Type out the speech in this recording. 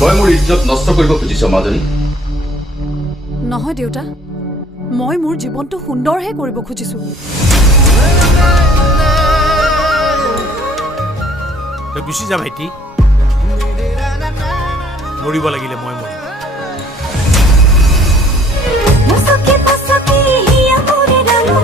তই মোৰ ইজ্জত নষ্ট কৰিব খুজিছ মাজনী? নহয় দেউতা, মই মোৰ জীৱনটো সুন্দৰহে কৰিব খুজিছো। তই গুচি যা ভাইটি, মৰিব লাগিলে মই মৰিম। Masaki pasaki hiya mure dalu